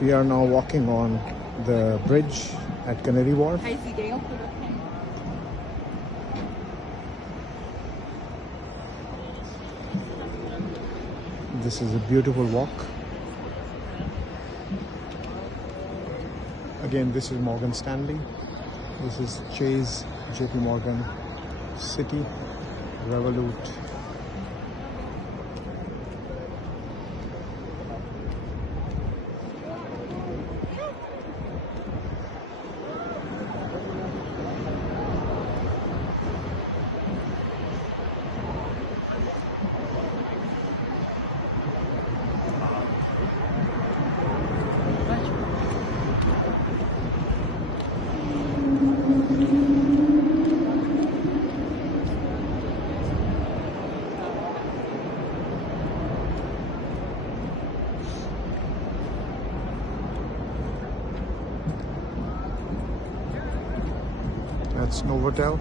We are now walking on the bridge at Canary Wharf. This is a beautiful walk. Again, this is Morgan Stanley. This is Chase, JP Morgan, Citi, Revolut. That's Novotel.